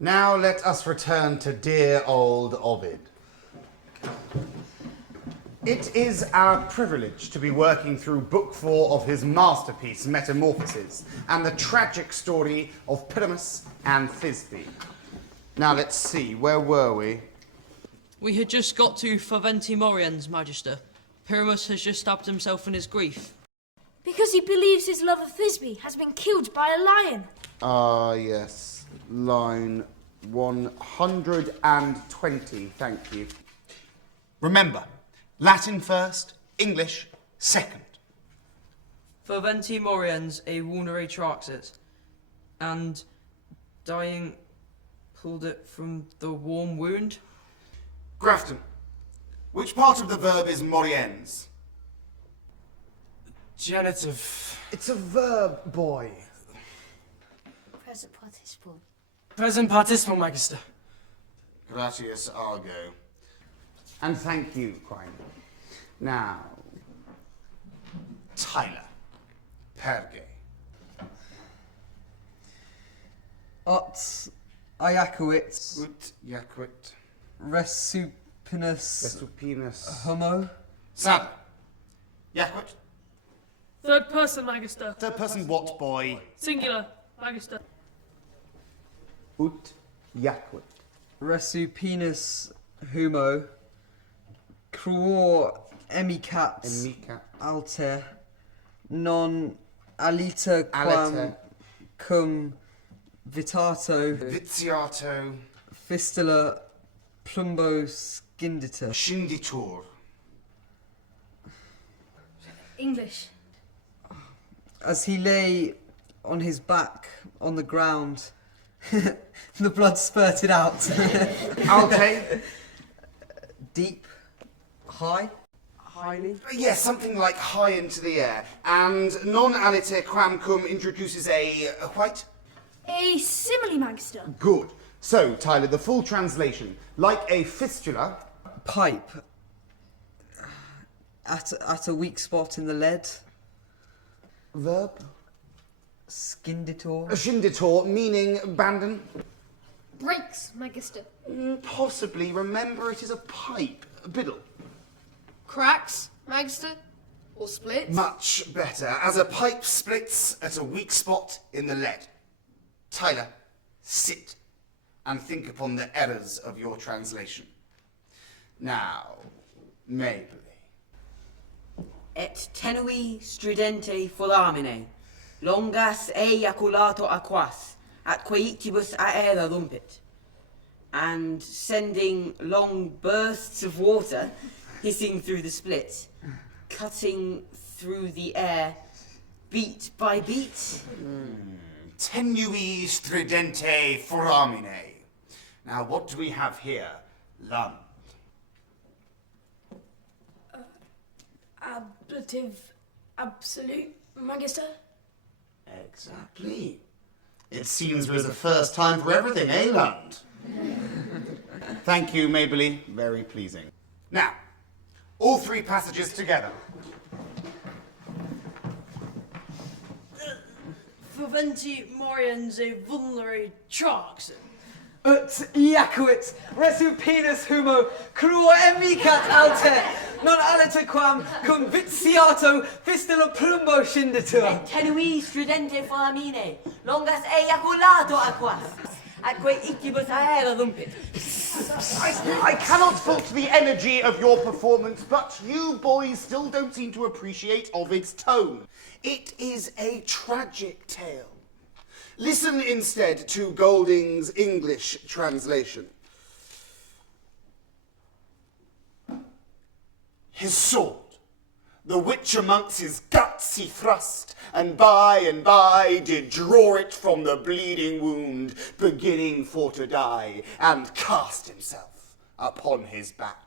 Now let us return to dear old Ovid. It is our privilege to be working through Book 4 of his masterpiece, Metamorphosis, and the tragic story of Pyramus and Thisbe. Now let's see, where were we? We had just got to Faventi Moriens, Magister. Pyramus has just stabbed himself in his grief. Because he believes his love of Thisbe has been killed by a lion. Ah, yes. Line 120, thank you. Remember, Latin first, English second. Faventi Moriens a vulnere traxit, and dying pulled it from the warm wound. Grafton, which part of the verb is moriens? Genitive. It's a verb, boy. Present participle. Present participle, Magister. Gratius argo. And thank you, Quine. Now, Tyler. Perge. Ut Iacuit ut jacuit Resupinus vesupinus. Homo. Sadler. Yaquit. Third person, Magister. Third person what, boy? Singular, Magister. Ut jacuit. Resupinus Homo. Cruor emicat Emica. alter non aliter quam Aliter. cum vitato Viziato. fistula plumbo scindita. Scinditur. English. As he lay on his back on the ground, the blood spurted out. Alte. Deep, high, highly. Yes, something like high into the air. And non aliter quam cum introduces a white? A simile, Magister. Good. So, Tyler, the full translation. Like a fistula. Pipe. At a weak spot in the lead. Verb. Scinditor. Scinditor, meaning abandon. Breaks, Magister. Possibly. Remember, it is a pipe. A biddle. Cracks, Magister? Or splits? Much better. As a pipe splits at a weak spot in the lead. Tyler, sit and think upon the errors of your translation. Now, Mabley. Et tenui stridente folamine, longas eiaculato aquas, atque ictibus aera rumpit. And sending long bursts of water hissing through the split, cutting through the air, beat by beat. Tenui stridente foramine. Now, what do we have here? Lund. Ablative, absolute, Magister? Exactly. It seems there's a first time for everything, eh, Lund? Thank you, Mabley. Very pleasing. Now, all three passages together. Faventi Moriens a vulnere traxit. Ut iacuit resupinus humo cruor emicat alter non aliter quam cum viziato fistula plumbo scinditur. Tenui stridente folamine, longas eiaculato aquas, atque ictibus aera rumpit. I cannot fault the energy of your performance, but you boys still don't seem to appreciate Ovid's tone. It is a tragic tale. Listen instead to Golding's English translation. His sword, the which amongst his guts he thrust, and by did draw it from the bleeding wound, beginning for to die, and cast himself upon his back.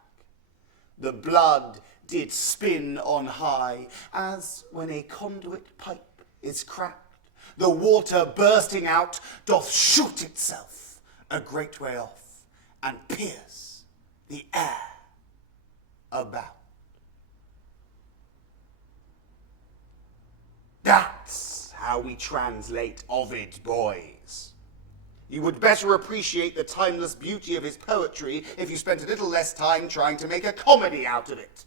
The blood did spin on high, as when a conduit pipe is cracked, the water bursting out doth shoot itself a great way off, and pierce the air about. That's how we translate Ovid, boys. You would better appreciate the timeless beauty of his poetry if you spent a little less time trying to make a comedy out of it.